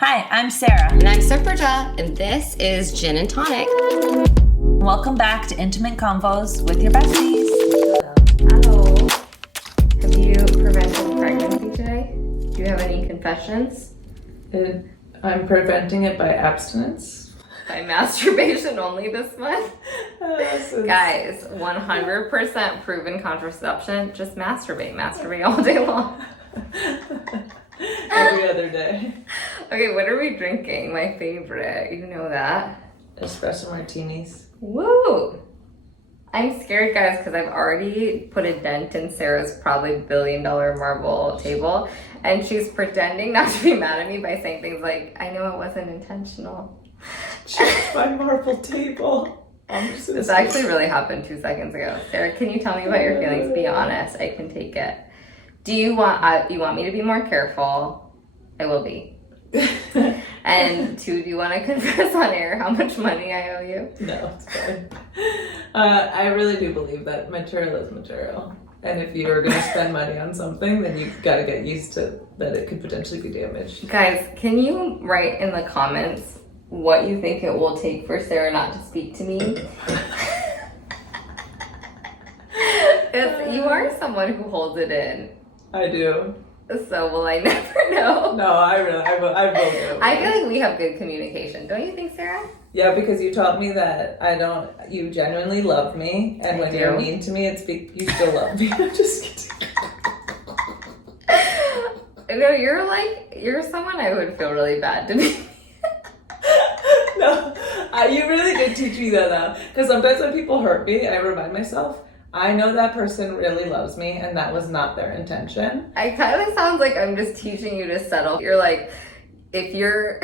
Hi, I'm Sara. And I'm Supraja, and this is Gin and Tonic. Welcome back to Intimate Convos with your besties. Hello. Have you prevented pregnancy today? Do you have any confessions? I'm preventing it by abstinence. By masturbation only this month? Guys, 100% proven contraception. Just masturbate. Masturbate all day long. Every other day. Okay, what are we drinking? My favorite. You know that. Espresso martinis. Woo! I'm scared, guys, because I've already put a dent in Sarah's probably $1 billion marble table, and she's pretending not to be mad at me by saying things like, I know it wasn't intentional. Check my marble table. This actually really happened 2 seconds ago. Sarah, can you tell me about your feelings? Be honest. I can take it. Do you want me to be more careful? I will be. And 2, do you want to confess on air how much money I owe you? No, it's fine. I really do believe that material is material. And if you're going to spend money on something, then you've got to get used to that it could potentially be damaged. Guys, can you write in the comments what you think it will take for Sarah not to speak to me? Because you are someone who holds it in. I do. So will I never know? No, I will. I feel like we have good communication. Don't you think, Sarah? Yeah, because you taught me that you genuinely love me, and when you're mean to me, you still love me. I'm just kidding. No, you're someone I would feel really bad to be. No, you really did teach me that though. Because sometimes when people hurt me, I remind myself, I know that person really loves me, and that was not their intention. It kind of sounds like I'm just teaching you to settle. You're like, if you're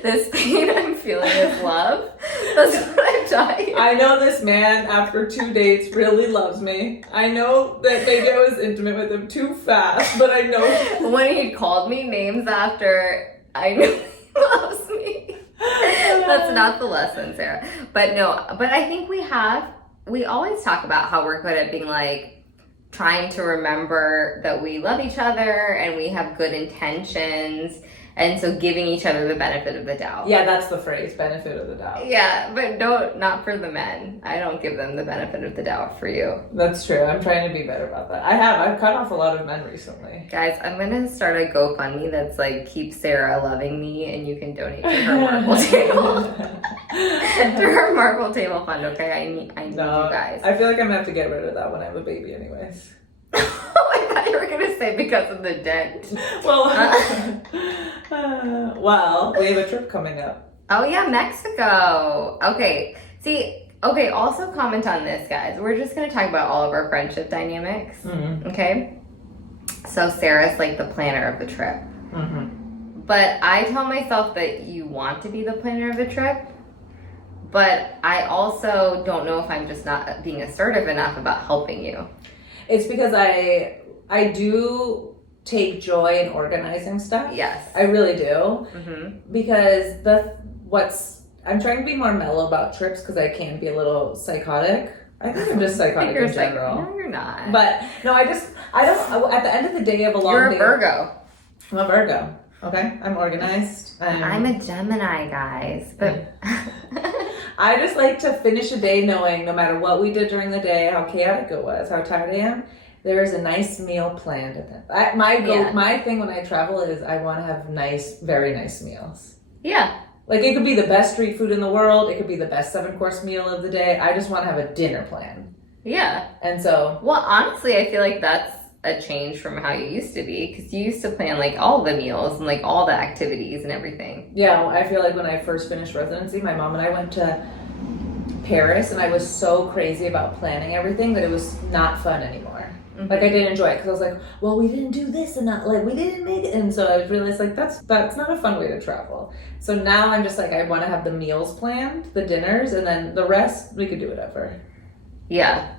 this pain I'm feeling is love, that's what I'm taught you. I know this man after 2 dates really loves me. I know that maybe I was intimate with him too fast, but I know when he called me names after, I knew he loves me. That's not the lesson, Sarah. But I think we always talk about how we're good at being like, trying to remember that we love each other and we have good intentions, and so giving each other the benefit of the doubt. Yeah, that's the phrase, benefit of the doubt. Yeah, but not for the men. I don't give them the benefit of the doubt for you. That's true. I'm trying to be better about that. I've cut off a lot of men recently. Guys, I'm gonna start a GoFundMe that's like, keep Sarah loving me, and you can donate to her marble table. To her marble table fund, okay? I need you guys. I feel like I'm gonna have to get rid of that when I have a baby anyways. I thought you were gonna say because of the dent. Well, we have a trip coming up. Oh yeah, Mexico. Okay. Also comment on this, guys. We're just gonna talk about all of our friendship dynamics. Mm-hmm. Okay? So Sarah's like the planner of the trip. Mm-hmm. But I tell myself that you want to be the planner of the trip, but I also don't know if I'm just not being assertive enough about helping you. It's because I do take joy in organizing stuff. Yes. I really do. Mm-hmm. Because I'm trying to be more mellow about trips because I can be a little psychotic. I think I'm just psychotic in general. No, you're not. But no, I don't, at the end of the day of a long day. You're a Virgo. I'm a Virgo. Okay? I'm organized. I'm a Gemini, guys. But I just like to finish a day knowing no matter what we did during the day, how chaotic it was, how tired I am, there is a nice meal planned at that. My thing when I travel is I want to have very nice meals. Yeah. Like, it could be the best street food in the world. It could be the best 7-course meal of the day. I just want to have a dinner plan. Yeah. And so... Well, honestly, I feel like that's a change from how you used to be, because you used to plan like all the meals and like all the activities and everything. Yeah, I feel like when I first finished residency, my mom and I went to Paris, and I was so crazy about planning everything that it was not fun anymore. Mm-hmm. Like, I didn't enjoy it because I was like, well, we didn't do this and that, like, we didn't make it. And so I realized, like, that's not a fun way to travel. So now I'm just like, I want to have the meals planned, the dinners, and then the rest, we could do whatever. Yeah.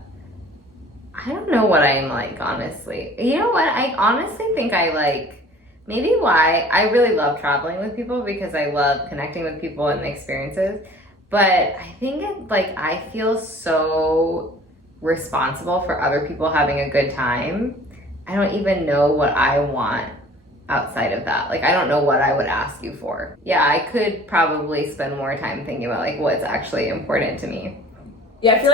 I don't know what I'm like, honestly. You know what? I honestly think maybe why I really love traveling with people, because I love connecting with people and the experiences. But I think I feel so responsible for other people having a good time. I don't even know what I want outside of that. Like, I don't know what I would ask you for. Yeah, I could probably spend more time thinking about like what's actually important to me. Yeah, I feel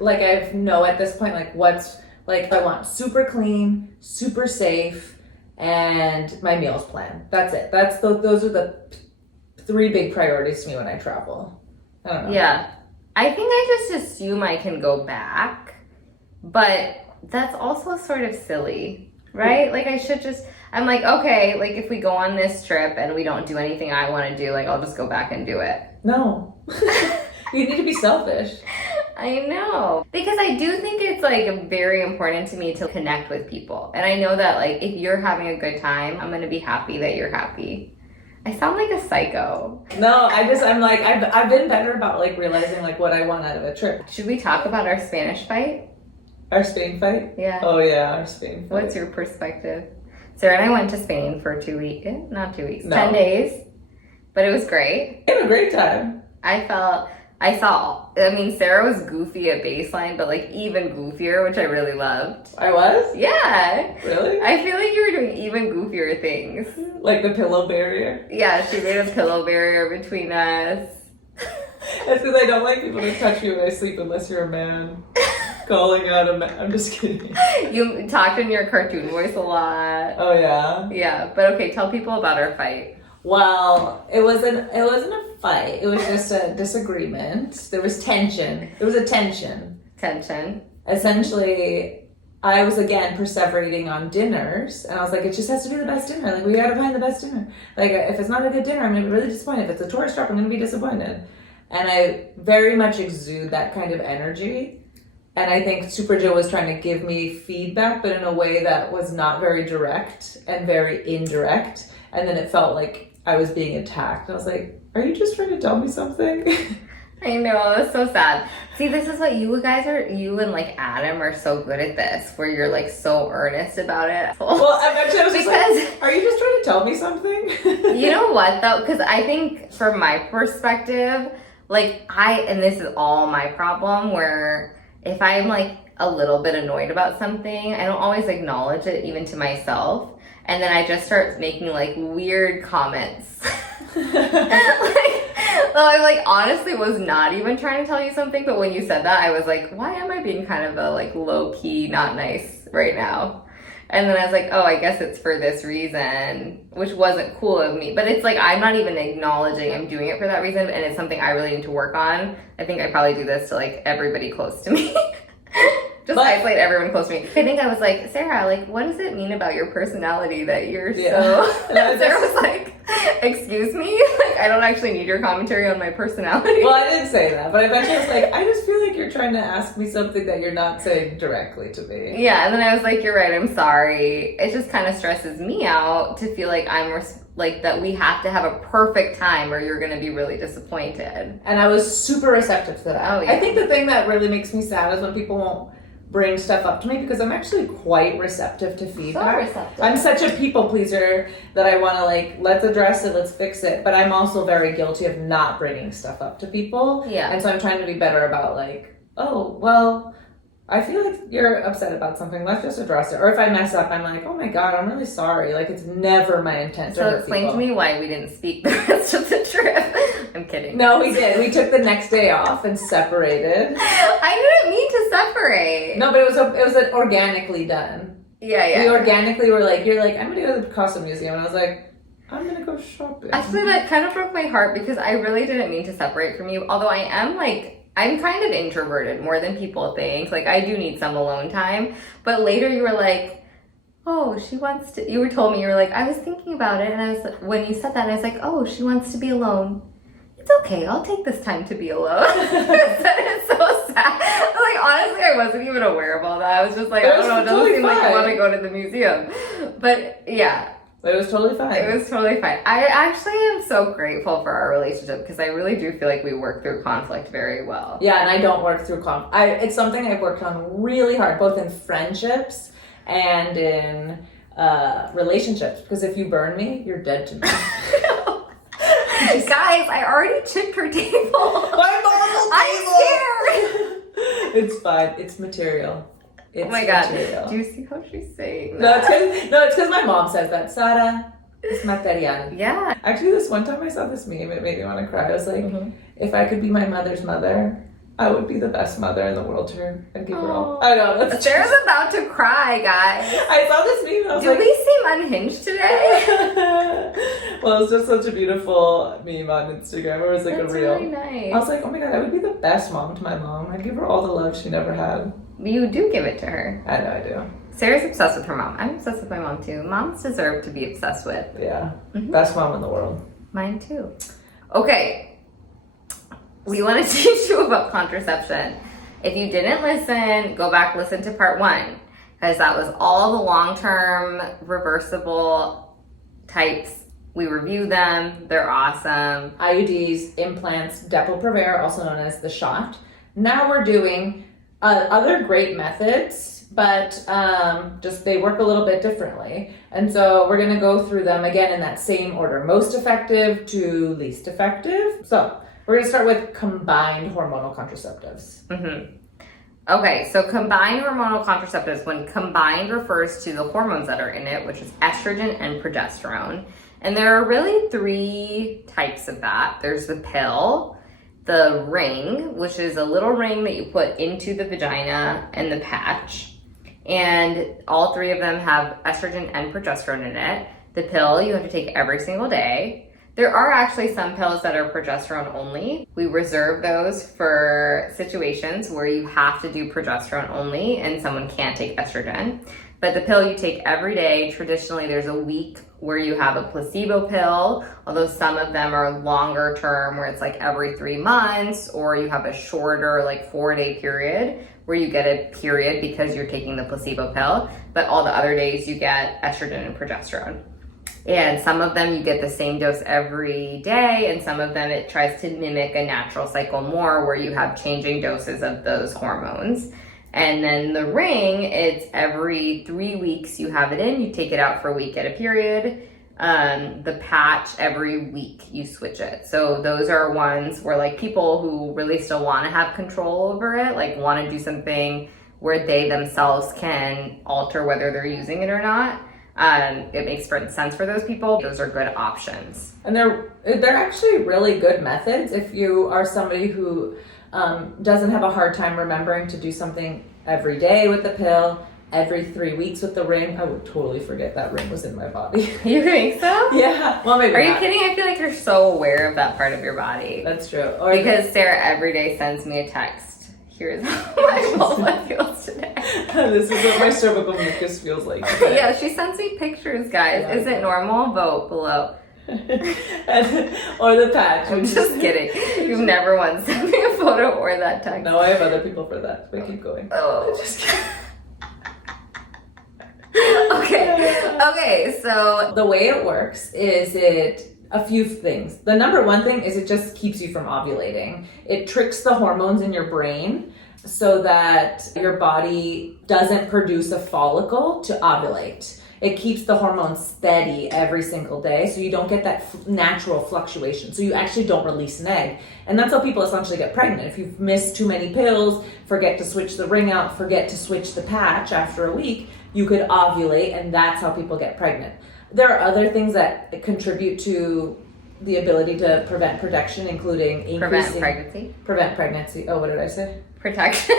like I know at this point like what's like I want super clean, super safe, and my meals plan. That's it. Those are the 3 big priorities to me when I travel. I don't know. Yeah. I think I just assume I can go back, but that's also sort of silly, right? Like I'm like, okay, like if we go on this trip and we don't do anything I want to do, like I'll just go back and do it. No. You need to be selfish. I know. Because I do think it's like very important to me to connect with people. And I know that like if you're having a good time, I'm going to be happy that you're happy. I sound like a psycho. No, I'm like, I've been better about like realizing like what I want out of a trip. Should we talk about our Spanish fight? Our Spain fight? Yeah. Oh yeah, our Spain fight. What's your perspective? Sarah and I went to Spain for 2 weeks, not 2 weeks, No. 10 days. But it was great. We had a great time. I mean, Sarah was goofy at baseline, but like even goofier, which I really loved. I was? Yeah. Really? I feel like you were doing even goofier things. Like the pillow barrier? Yeah, she made a pillow barrier between us. That's because I don't like people to touch me when I sleep unless you're a man. Calling out a man. I'm just kidding. You talked in your cartoon voice a lot. Oh yeah? Yeah, but okay, tell people about our fight. Well, it wasn't a fight. It was just a disagreement. There was tension. There was a tension. Tension. Essentially, I was again perseverating on dinners, and I was like, it just has to be the best dinner. Like, we gotta find the best dinner. Like, if it's not a good dinner, I'm gonna be really disappointed. If it's a tourist trap, I'm gonna be disappointed. And I very much exude that kind of energy. And I think Supraja was trying to give me feedback, but in a way that was not very direct and very indirect. And then it felt like I was being attacked. I was like, are you just trying to tell me something? I know, it's so sad. See, this is what you and like Adam are so good at this, where you're like so earnest about it. Well, eventually I was just like, are you just trying to tell me something? You know what though? Because I think from my perspective, like and this is all my problem, where if I'm like a little bit annoyed about something, I don't always acknowledge it even to myself. And then I just start making like weird comments. I like honestly was not even trying to tell you something, but when you said that, I was like, why am I being kind of a like low key, not nice right now? And then I was like, oh, I guess it's for this reason, which wasn't cool of me. But it's like I'm not even acknowledging I'm doing it for that reason, and it's something I really need to work on. I think I probably do this to like everybody close to me. Just isolate everyone close to me. I think I was like, Sarah, like, what does it mean about your personality that you're so... And Sarah was like, excuse me? Like, I don't actually need your commentary on my personality. Well, I didn't say that, but eventually I was like, I just feel like you're trying to ask me something that you're not saying directly to me. Yeah, and then I was like, you're right, I'm sorry. It just kind of stresses me out to feel like like that we have to have a perfect time or you're going to be really disappointed. And I was super receptive to that. Oh, yeah. I think the thing that really makes me sad is when people won't bring stuff up to me, because I'm actually quite receptive to feedback. So receptive. I'm such a people pleaser that I want to like, let's address it, let's fix it. But I'm also very guilty of not bringing stuff up to people. Yeah. And so I'm trying to be better about like, oh, well, I feel like you're upset about something. Let's just address it. Or if I mess up, I'm like, oh my God, I'm really sorry. Like, it's never my intent to hurt people. So explain to me why we didn't speak the rest of the trip. I'm kidding. No, we did. We took the next day off and separated. I didn't mean to separate. No, but it was organically done. Yeah. We organically were like, you're like, I'm gonna go to the Picasso Museum. And I was like, I'm gonna go shopping. Actually, that kind of broke my heart because I really didn't mean to separate from you. Although I'm kind of introverted more than people think. Like, I do need some alone time. But later you were like, oh, she wants to, you told me, you were like, I was thinking about it. And when you said that, I was like, oh, she wants to be alone. It's okay, I'll take this time to be alone. It's so sad. Like, honestly, I wasn't even aware of all that. I was just like, I don't know, it doesn't seem like I want to go to the museum. But yeah. But it was totally fine. It was totally fine. I actually am so grateful for our relationship because I really do feel like we work through conflict very well. Yeah, and I don't work through conflict. It's something I've worked on really hard, both in friendships and in relationships. Because if you burn me, you're dead to me. Guys, I already chipped her table. My marble table! I'm scared! It's fine. It's material. It's oh my God. material. Do you see how she's saying No, that? it's because my mom says that. Sara, it's material. Yeah. Actually, this one time I saw this meme, it made me want to cry. I was like, if I could be my mother's mother, I would be the best mother in the world to her. I'd give her all. I know. That's Sarah's about to cry, guys. I saw this meme and I was Do like, we seem unhinged today? well, it's just such a beautiful meme on Instagram. It was like That's a reel. really nice. I was like, oh my God, I would be the best mom to my mom. I'd give her all the love she never had. You do give it to her. I know I do. Sarah's obsessed with her mom. I'm obsessed with my mom too. Moms deserve to be obsessed with. Yeah. Best mom in the world. Mine too. Okay. We want to teach you about contraception. If you didn't listen, go back, listen to part 1. Because that was all the long-term reversible types. We review them. They're awesome. IUDs, implants, Depo-Provera, also known as the shot. Now we're doing other great methods, but just they work a little bit differently. And so we're going to go through them again in that same order, most effective to least effective. So we're going to start with combined hormonal contraceptives. Okay, so combined hormonal contraceptives, when combined refers to the hormones that are in it, which is estrogen and progesterone. And there are really 3 types of that. There's the pill, the ring, which is a little ring that you put into the vagina, and the patch. And all 3 of them have estrogen and progesterone in it. The pill you have to take every single day. There are actually some pills that are progesterone only. We reserve those for situations where you have to do progesterone only and someone can't take estrogen. But the pill you take every day, traditionally there's a week where you have a placebo pill, although some of them are longer term where it's like every 3 months, or you have a shorter like 4-day period where you get a period because you're taking the placebo pill, but all the other days you get estrogen and progesterone. And some of them you get the same dose every day, and some of them it tries to mimic a natural cycle more where you have changing doses of those hormones. And then the ring, it's every 3 weeks you have it in, you take it out for a week at a period. The patch, every week you switch it. So those are ones where like people who really still want to have control over it, like want to do something where they themselves can alter whether they're using it or not. It makes sense for those people. Those are good options. And they're actually really good methods if you are somebody who doesn't have a hard time remembering to do something every day with the pill, every 3 weeks with the ring. I would totally forget that ring was in my body. You think so? Yeah. Well, maybe Are not. you kidding? I feel like you're so aware of that part of your body. That's true. Because Sarah every day sends me a text. Here's how my vulva feels today. This is what my cervical mucus feels like today. Yeah, she sends me pictures, guys. Yeah. Is it normal? Vote below. Or the patch. I'm just kidding. You've never once sent me a photo or that text. No, I have other people for that. But keep going. Oh. Just kidding. Okay, so The way it works is a few things. The number one thing is it just keeps you from ovulating. It tricks the hormones in your brain so that your body doesn't produce a follicle to ovulate. It keeps the hormones steady every single day so you don't get that natural fluctuation. So you actually don't release an egg. And that's how people essentially get pregnant. If you've missed too many pills, forget to switch the ring out, forget to switch the patch after a week, you could ovulate, and that's how people get pregnant. There are other things that contribute to the ability to prevent protection, including increasing... Prevent pregnancy. Oh, what did I say? Protection.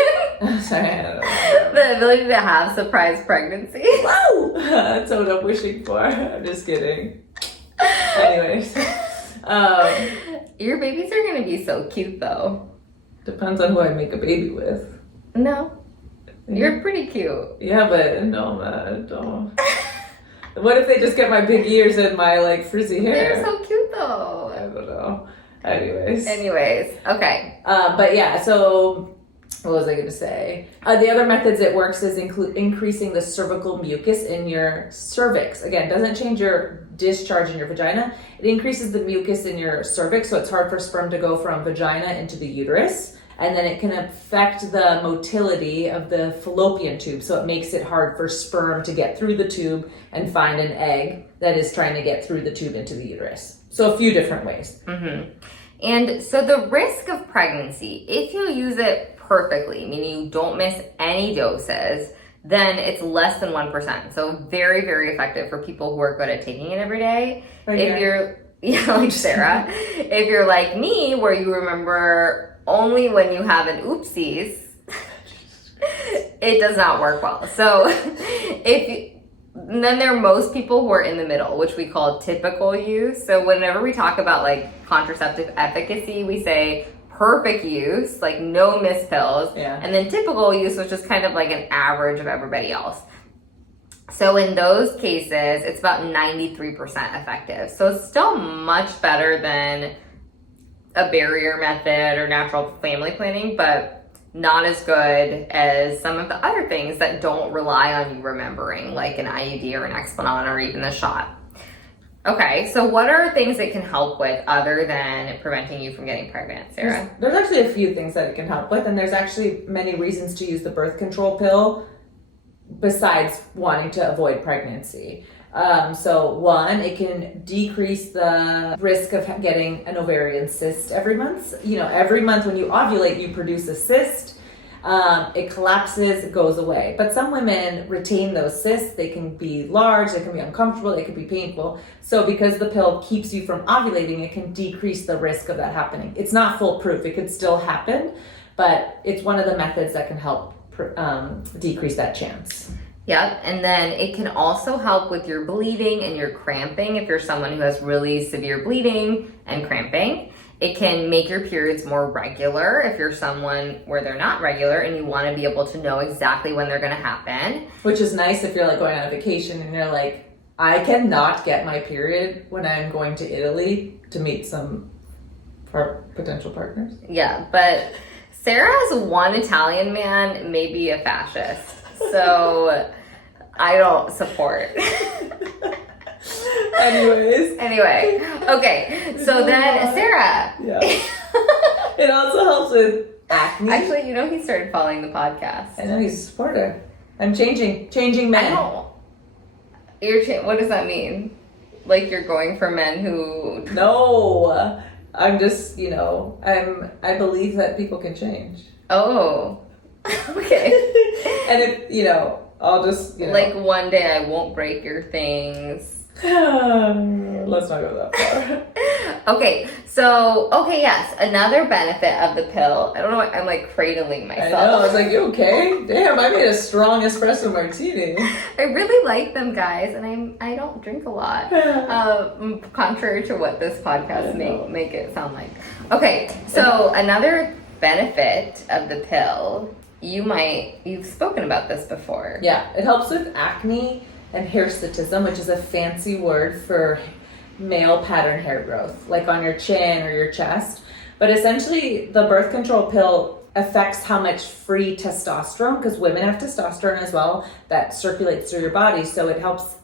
Sorry, I don't know. The ability to have surprise pregnancy. Woo! That's what I'm wishing for. I'm just kidding. Anyways. Your babies are going to be so cute, though. Depends on who I make a baby with. No. You're pretty cute. Yeah, but no, man, don't. What if they just get my big ears and my, like, frizzy hair? They're so cute, though. I don't know. Anyways, okay. But yeah, so what was I going to say? The other methods it works is increasing the cervical mucus in your cervix. Again, doesn't change your discharge in your vagina. It increases the mucus in your cervix, so it's hard for sperm to go from vagina into the uterus. And then it can affect the motility of the fallopian tube, so it makes it hard for sperm to get through the tube and find an egg that is trying to get through the tube into the uterus. So a few different ways. Mm-hmm. And so the risk of pregnancy, if you use it perfectly, meaning you don't miss any doses, then it's less than 1%. So very, very effective for people who are good at taking it every day. If you're, like Sara, if you're like me, where you remember only when you have an oopsies, it does not work well. So then there are most people who are in the middle, which we call typical use. So whenever we talk about like contraceptive efficacy, we say perfect use, like no missed pills, and then typical use, which is kind of like an average of everybody else. So in those cases, it's about 93% effective. So it's still much better than a barrier method or natural family planning, but not as good as some of the other things that don't rely on you remembering, like an IUD or an Explanon or even the shot. Okay, so what are things it can help with other than preventing you from getting pregnant, Sara? There's actually a few things that it can help with, and there's actually many reasons to use the birth control pill besides wanting to avoid pregnancy. So one, it can decrease the risk of getting an ovarian cyst every month. Every month when you ovulate, you produce a cyst. It collapses, it goes away. But some women retain those cysts. They can be large, they can be uncomfortable, they can be painful. So because the pill keeps you from ovulating, it can decrease the risk of that happening. It's not foolproof. It could still happen, but it's one of the methods that can help decrease that chance. Yep, and then it can also help with your bleeding and your cramping. If you're someone who has really severe bleeding and cramping, it can make your periods more regular. If you're someone where they're not regular and you want to be able to know exactly when they're going to happen. Which is nice if you're like going on a vacation and you're like, I cannot get my period when I'm going to Italy to meet some potential partners. Yeah, but Sara has one Italian man, maybe a fascist. So I don't support. Anyway, okay. So then, Sara. Yeah. It also helps with acne. Actually, he started following the podcast. I know, he's a supporter. I'm changing men. What does that mean? Like you're going for men who? No, I'm just, I believe that people can change. Oh, okay. And if, I'll just, Like one day I won't break your things. Let's not go that far. Okay, yes, another benefit of the pill. I don't know why I'm like cradling myself. I know, I was like, you okay? Damn, I made a strong espresso martini. I really like them, guys, and I don't drink a lot. Contrary to what this podcast make it sound like. Okay, so another benefit of the pill, you've spoken about this before. Yeah, it helps with acne and hirsutism, which is a fancy word for male pattern hair growth, like on your chin or your chest. But essentially, the birth control pill affects how much free testosterone, because women have testosterone as well, that circulates through your body. So it helps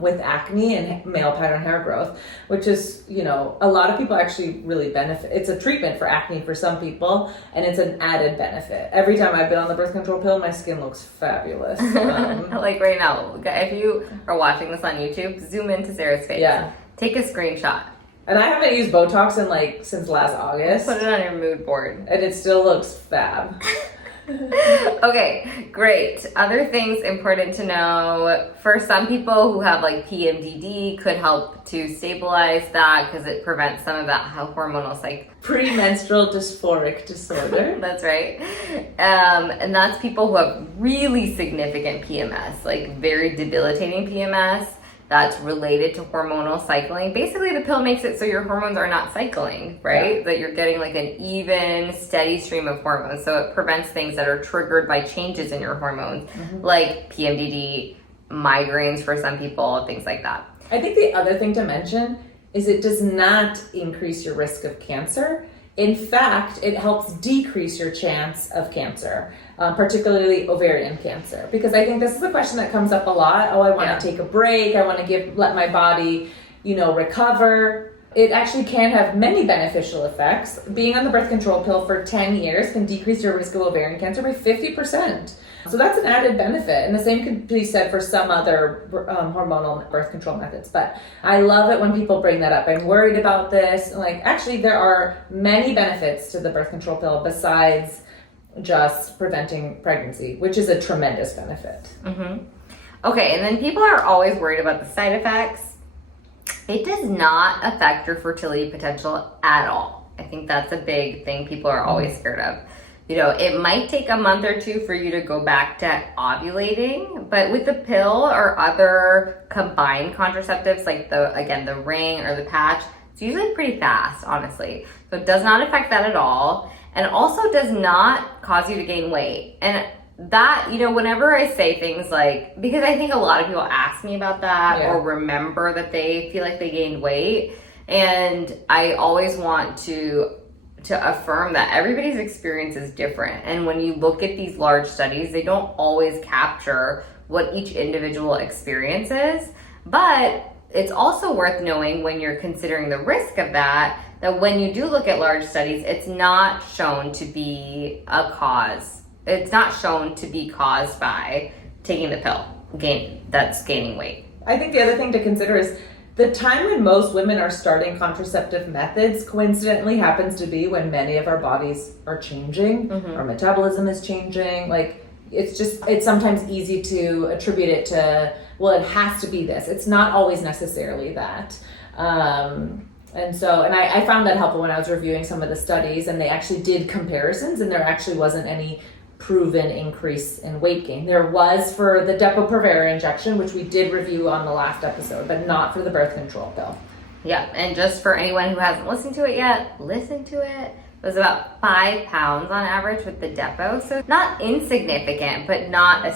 with acne and male pattern hair growth, which is, a lot of people actually really benefit. It's a treatment for acne for some people, and it's an added benefit. Every time I've been on the birth control pill, my skin looks fabulous. Like right now, if you are watching this on YouTube, zoom into Sara's face. Yeah. Take a screenshot. And I haven't used Botox since last August. Put it on your mood board. And it still looks fab. Okay, great. Other things important to know. For some people who have like PMDD, could help to stabilize that because it prevents some of that hormonal premenstrual dysphoric disorder. That's right. And that's people who have really significant PMS, like very debilitating PMS that's related to hormonal cycling. Basically, the pill makes it so your hormones are not cycling, right? Yeah. That you're getting like an even, steady stream of hormones. So it prevents things that are triggered by changes in your hormones, like PMDD, migraines for some people, things like that. I think the other thing to mention is it does not increase your risk of cancer. In fact, it helps decrease your chance of cancer, particularly ovarian cancer. Because I think this is a question that comes up a lot. Oh, I want to take a break. I want to let my body, recover. It actually can have many beneficial effects. Being on the birth control pill for 10 years can decrease your risk of ovarian cancer by 50%. So that's an added benefit. And the same could be said for some other hormonal birth control methods. But I love it when people bring that up. I'm worried about this. Actually, there are many benefits to the birth control pill besides just preventing pregnancy, which is a tremendous benefit. Okay, and then people are always worried about the side effects. It does not affect your fertility potential at all. I think that's a big thing people are always scared of. You know, it might take a month or two for you to go back to ovulating, but with the pill or other combined contraceptives, like the ring or the patch, it's usually pretty fast, honestly. So it does not affect that at all, and also does not cause you to gain weight. And that, you know, whenever I say things like, because I think a lot of people ask me about that or remember that they feel like they gained weight, and I always want to affirm that everybody's experience is different. And when you look at these large studies, they don't always capture what each individual experiences. But it's also worth knowing when you're considering the risk of that when you do look at large studies, it's not shown to be a cause. It's not shown to be caused by taking the pill that's gaining weight. I think the other thing to consider is the time when most women are starting contraceptive methods coincidentally happens to be when many of our bodies are changing. Our metabolism is changing. Like, it's sometimes easy to attribute it to, well, it has to be this. It's not always necessarily that. And I found that helpful when I was reviewing some of the studies, and they actually did comparisons, and there actually wasn't any proven increase in weight gain. There was for the Depo-Provera injection, which we did review on the last episode, but not for the birth control pill. Yeah, and just for anyone who hasn't listened to it yet, listen to it. It was about 5 pounds on average with the Depo, so not insignificant, but not a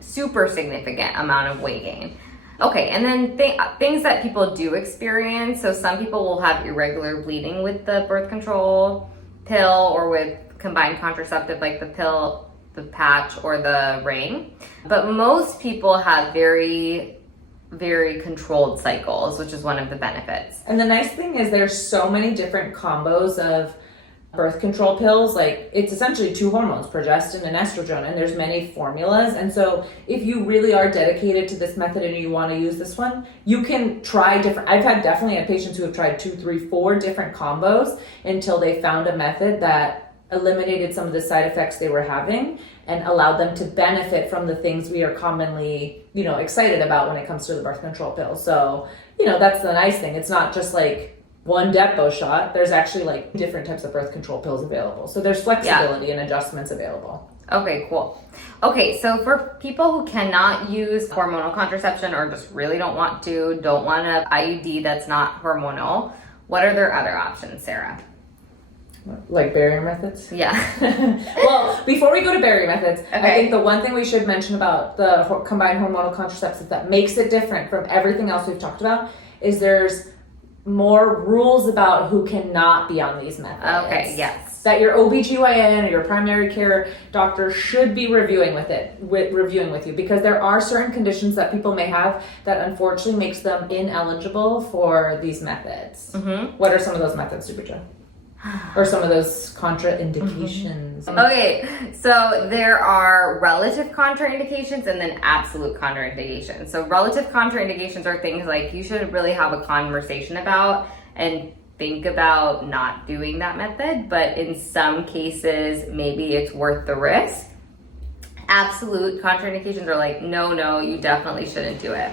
super significant amount of weight gain. Okay, and then things that people do experience. So some people will have irregular bleeding with the birth control pill or with combined contraceptive like the pill, the patch, or the ring. But most people have very, very controlled cycles, which is one of the benefits. And the nice thing is there's so many different combos of birth control pills. Like, it's essentially 2 hormones, progestin and estrogen, and there's many formulas. And so if you really are dedicated to this method and you want to use this one, you can try different. I've definitely had patients who have tried 2, 3, 4 different combos until they found a method that eliminated some of the side effects they were having and allowed them to benefit from the things we are commonly, you know, excited about when it comes to the birth control pill. So, you know, that's the nice thing. It's not just like one Depo shot. There's actually like different types of birth control pills available. So there's flexibility and adjustments available. Okay, cool. Okay, so for people who cannot use hormonal contraception or just really don't want an IUD that's not hormonal, what are their other options, Sarah? Like barrier methods? Yeah. Well, before we go to barrier methods, okay. I think the one thing we should mention about the combined hormonal contraceptives that makes it different from everything else we've talked about is there's more rules about who cannot be on these methods. Okay, yes. That your OBGYN or your primary care doctor should be reviewing with you, because there are certain conditions that people may have that unfortunately makes them ineligible for these methods. What are some of those methods, Supraja? Or some of those contraindications? Okay, so there are relative contraindications and then absolute contraindications. So relative contraindications are things like you should really have a conversation about and think about not doing that method, but in some cases, maybe it's worth the risk. Absolute contraindications are like, no, you definitely shouldn't do it.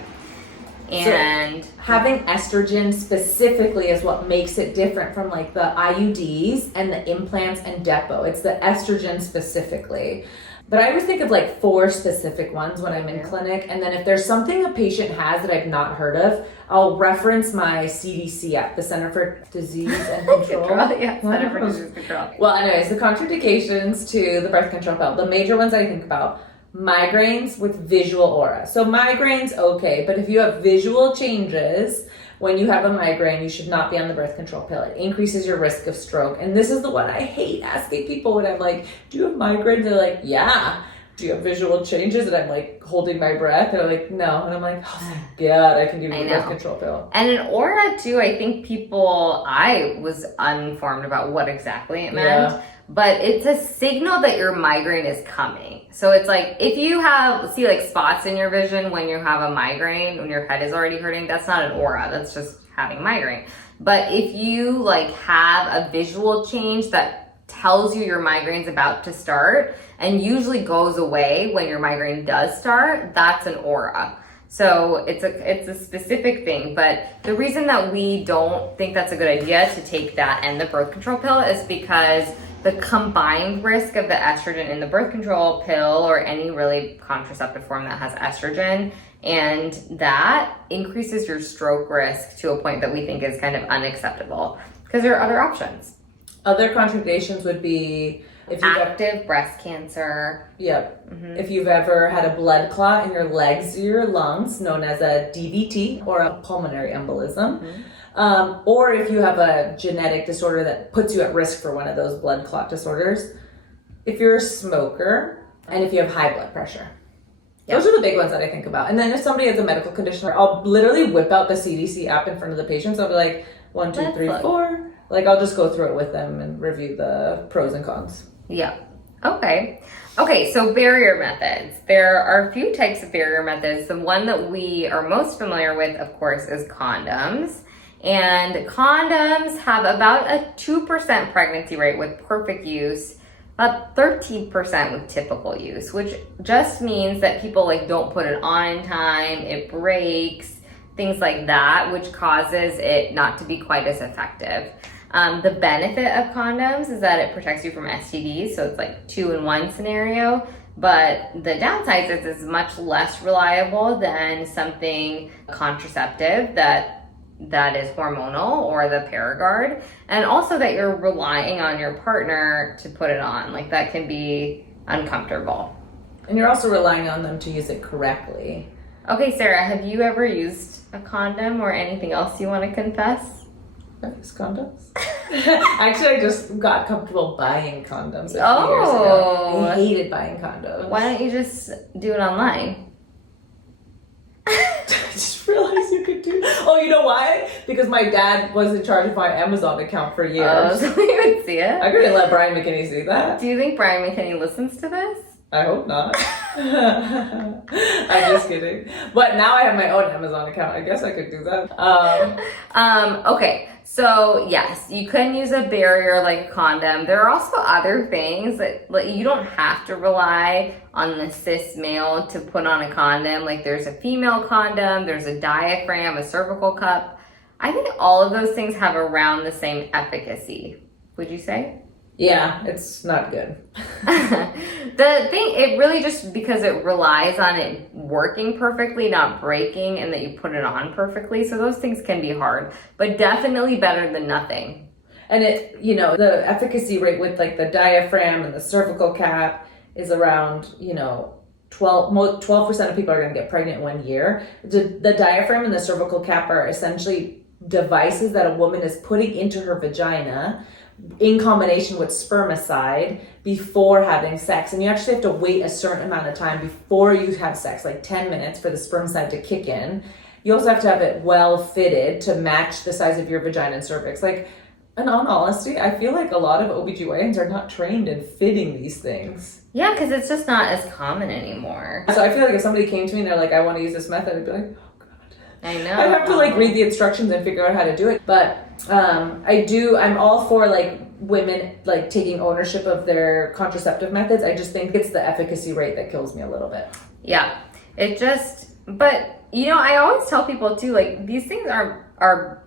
And so having estrogen specifically is what makes it different from like the IUDs and the implants and Depo. It's the estrogen specifically. But I always think of like 4 specific ones when I'm in clinic. And then if there's something a patient has that I've not heard of, I'll reference my CDC app, the Center for Disease and Control. Center for Disease Control. Well, anyways, the contraindications to the birth control pill, the major ones I think about: migraines with visual aura. So migraines, okay, but if you have visual changes when you have a migraine, you should not be on the birth control pill. It increases your risk of stroke. And this is the one I hate asking people when I'm like, do you have migraines? They're like, yeah. Do you have visual changes? And I'm like holding my breath. They're like, no. And I'm like, oh my God, I can give you a birth control pill. And in aura too, I think I was uninformed about what exactly it meant. Yeah. But it's a signal that your migraine is coming. So it's like, if you see like spots in your vision when you have a migraine, when your head is already hurting, that's not an aura, that's just having migraine. But if you like have a visual change that tells you your migraine's about to start and usually goes away when your migraine does start, that's an aura. So it's a specific thing, but the reason that we don't think that's a good idea to take that and the birth control pill is because the combined risk of the estrogen in the birth control pill or any really contraceptive form that has estrogen, and that increases your stroke risk to a point that we think is kind of unacceptable because there are other options. Other contraindications would be if you've active breast cancer. Yep. Mm-hmm. If you've ever had a blood clot in your legs or your lungs, known as a DVT or a pulmonary embolism, or if you have a genetic disorder that puts you at risk for one of those blood clot disorders, if you're a smoker, and if you have high blood pressure. Yep. Those are the big ones that I think about. And then if somebody has a medical condition, I'll literally whip out the CDC app in front of the patients. I'll be like, 1, 2, 3, 4. Like, I'll just go through it with them and review the pros and cons. Yeah. Okay, so barrier methods. There are a few types of barrier methods. The one that we are most familiar with, of course, is condoms. And condoms have about a 2% pregnancy rate with perfect use, about 13% with typical use, which just means that people don't put it on in time, it breaks, things like that, which causes it not to be quite as effective. The benefit of condoms is that it protects you from STDs, so it's like 2-in-1 scenario. But the downside is it's much less reliable than something contraceptive that is hormonal or the Paragard, and also that you're relying on your partner to put it on. Like, that can be uncomfortable. And you're also relying on them to use it correctly. Okay, Sarah, have you ever used a condom or anything else you want to confess? I've used condoms. Actually, I just got comfortable buying condoms a few years ago. I hated buying condoms. Why don't you just do it online? I just realized you could do that. Oh, you know why? Because my dad was in charge of my Amazon account for years. Oh, so you would see it? I couldn't let Brian McKinney see that. Do you think Brian McKinney listens to this? I hope not. I'm just kidding. But now I have my own Amazon account. I guess I could do that. Okay. So yes, you can use a barrier like a condom. There are also other things that you don't have to rely on the cis male to put on a condom. Like, there's a female condom, there's a diaphragm, a cervical cup. I think all of those things have around the same efficacy. Would you say? Yeah, it's not good. The thing, it really just because it relies on it working perfectly, not breaking, and that you put it on perfectly. So those things can be hard, but definitely better than nothing. And it, the efficacy rate with the diaphragm and the cervical cap is around, 12% of people are going to get pregnant in 1 year. The diaphragm and the cervical cap are essentially devices that a woman is putting into her vagina in combination with spermicide before having sex. And you actually have to wait a certain amount of time before you have sex, like 10 minutes for the spermicide to kick in. You also have to have it well fitted to match the size of your vagina and cervix. And in all honesty, I feel like a lot of OBGYNs are not trained in fitting these things. Yeah, because it's just not as common anymore. So I feel like if somebody came to me and they're like, I want to use this method, I'd be like, oh God. I know. I'd have to read the instructions and figure out how to do it. But I'm all for women taking ownership of their contraceptive methods. I just think it's the efficacy rate that kills me a little bit. Yeah. But I always tell people too, these things are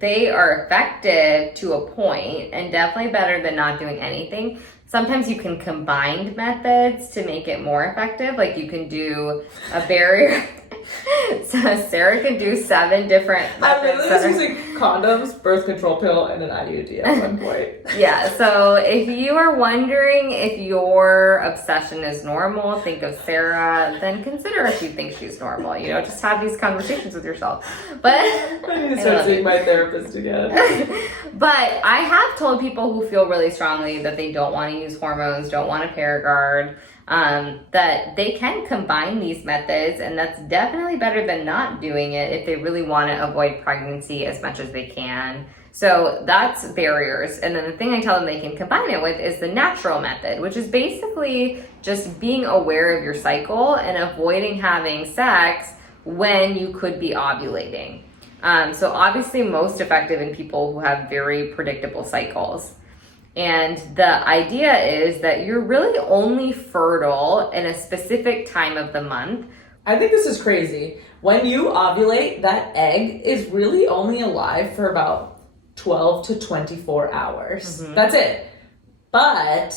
effective to a point and definitely better than not doing anything. Sometimes you can combine methods to make it more effective. Like, you can do a barrier. So Sarah can do 7 different methods. I literally was using condoms, birth control pill, and an IUD at one point. Yeah, so if you are wondering if your obsession is normal, think of Sarah, then consider if you think she's normal. Just have these conversations with yourself. But I need to start seeing my therapist again. But I have told people who feel really strongly that they don't want to use hormones, don't want a Paragard, that they can combine these methods, and that's definitely better than not doing it if they really want to avoid pregnancy as much as they can. So that's barriers. And then the thing I tell them they can combine it with is the natural method, which is basically just being aware of your cycle and avoiding having sex when you could be ovulating. So obviously most effective in people who have very predictable cycles. And the idea is that you're really only fertile in a specific time of the month. I think this is crazy. When you ovulate, that egg is really only alive for about 12 to 24 hours. That's it. But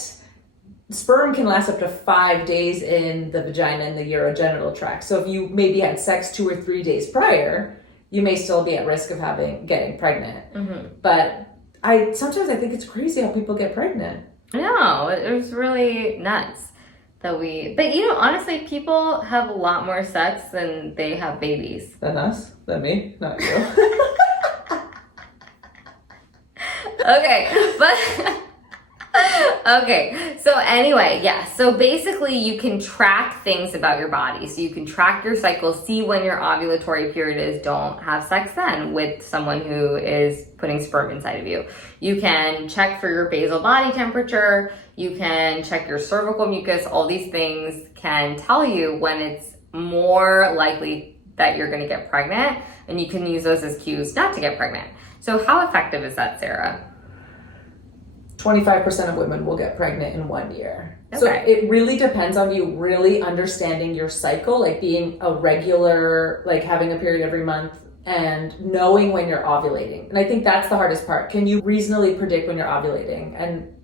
sperm can last up to 5 days in the vagina and the urogenital tract. So if you maybe had sex 2 or 3 days prior, you may still be at risk of getting pregnant. But sometimes I think it's crazy how people get pregnant. No, it was really nuts that but honestly, people have a lot more sex than they have babies. Than us? Than me? Not you. Okay, but okay, so anyway, yeah, so basically you can track things about your body. So you can track your cycle, see when your ovulatory period is. Don't have sex then with someone who is putting sperm inside of you. You can check for your basal body temperature. You can check your cervical mucus. All these things can tell you when it's more likely that you're going to get pregnant, and you can use those as cues not to get pregnant. So how effective is that, Sarah? 25% of women will get pregnant in 1 year. Okay. So it really depends on you really understanding your cycle, like being a regular, like having a period every month and knowing when you're ovulating. And I think that's the hardest part. Can you reasonably predict when you're ovulating? And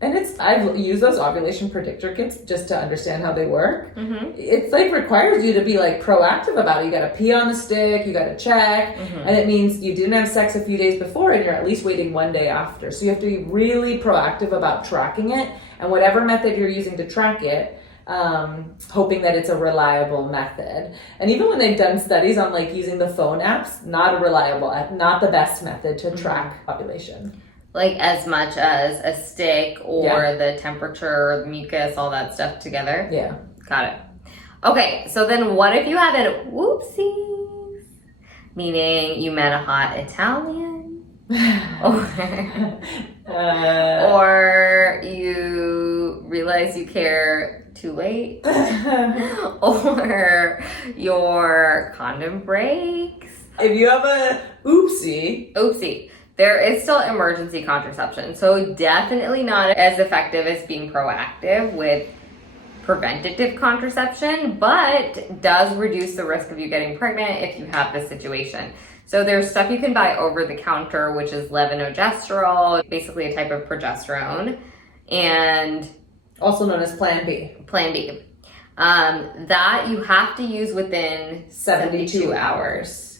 I've used those ovulation predictor kits just to understand how they work. It's like requires you to be like proactive about it. You got to pee on the stick, you got to check, and it means you didn't have sex a few days before and you're at least waiting 1 day after. So you have to be really proactive about tracking it, and whatever method you're using to track it, hoping that it's a reliable method. And even when they've done studies on like using the phone apps, not the best method to track ovulation. Like as much as a stick or the temperature, the mucus, all that stuff together? Yeah. Got it. Okay, so then what if you had an oopsies? Meaning you met a hot Italian? Or you realize you care too late, or your condom breaks. If you have a oopsie, there is still emergency contraception. So definitely not as effective as being proactive with preventative contraception, but does reduce the risk of you getting pregnant if you have this situation. So there's stuff you can buy over the counter, which is levonorgestrel, basically a type of progesterone, and also known as Plan B. Plan B. That you have to use within 72 hours.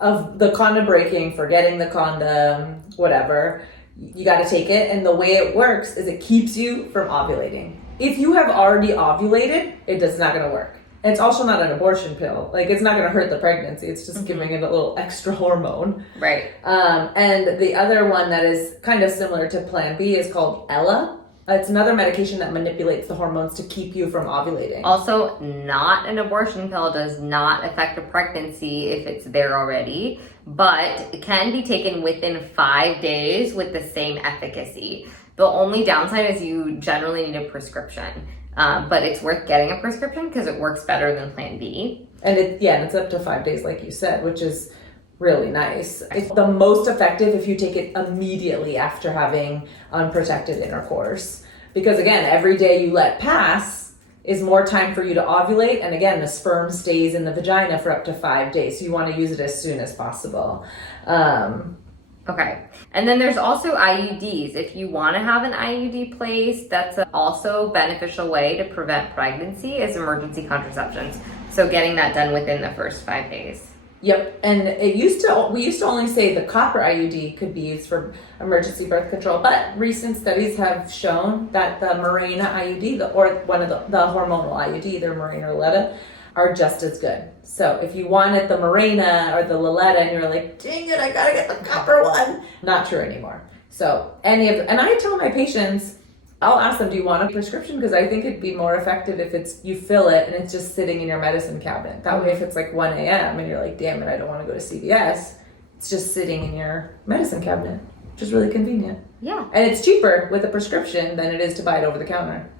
Of the condom breaking, forgetting the condom, whatever. You got to take it, and the way it works is it keeps you from ovulating. If you have already ovulated, it's not going to work. And it's also not an abortion pill. Like, it's not going to hurt the pregnancy. It's just giving it a little extra hormone. Right. And the other one that is kind of similar to Plan B is called Ella. It's another medication that manipulates the hormones to keep you from ovulating. Also, not an abortion pill, does not affect a pregnancy if it's there already, but it can be taken within 5 days with the same efficacy. The only downside is you generally need a prescription, but it's worth getting a prescription because it works better than Plan B. And it's up to 5 days, like you said, which is really nice. It's the most effective if you take it immediately after having unprotected intercourse. Because again, every day you let pass is more time for you to ovulate. And again, the sperm stays in the vagina for up to 5 days. So you want to use it as soon as possible. Okay. And then there's also IUDs. If you want to have an IUD placed, that's also beneficial way to prevent pregnancy is emergency contraceptions. So getting that done within the first 5 days. Yep, and we used to only say the copper IUD could be used for emergency birth control, but recent studies have shown that the Mirena IUD, or one of the hormonal IUD, either Mirena or Loletta, are just as good. So if you wanted the Mirena or the Loletta and you're like, dang it, I gotta get the copper one, not true anymore. So and I tell my patients, I'll ask them, do you want a prescription? Because I think it'd be more effective if you fill it and it's just sitting in your medicine cabinet. That way, if it's like 1 a.m. and you're like, damn it, I don't want to go to CVS, it's just sitting in your medicine cabinet, which is really convenient. Yeah. And it's cheaper with a prescription than it is to buy it over the counter.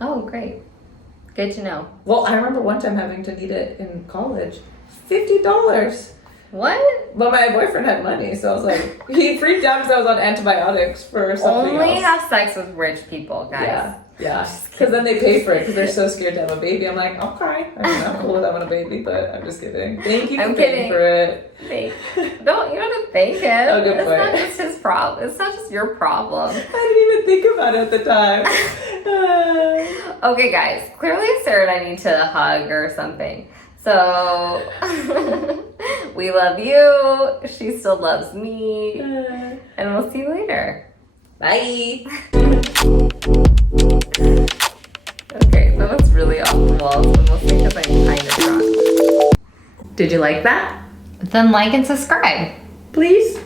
Oh, great. Good to know. Well, I remember one time having to need it in college. $50. What? But my boyfriend had money, so I was like, he freaked out because I was on antibiotics for something Only else. have sex with rich people, guys. Yeah. Because then they pay for it because they're so scared to have a baby. I'm like, okay. I'm cool with having a baby, but I'm just kidding. Thank you for paying for it. You don't have to thank him. Oh, good it's point. not just his problem. It's not just your problem. I didn't even think about it at the time. Okay, guys. Clearly, Sarah and I need to hug or something. So, we love you. She still loves me. And we'll see you later. Bye. Okay, that was really off the walls, but mostly because I'm kind of drunk. Did you like that? Then like and subscribe. Please.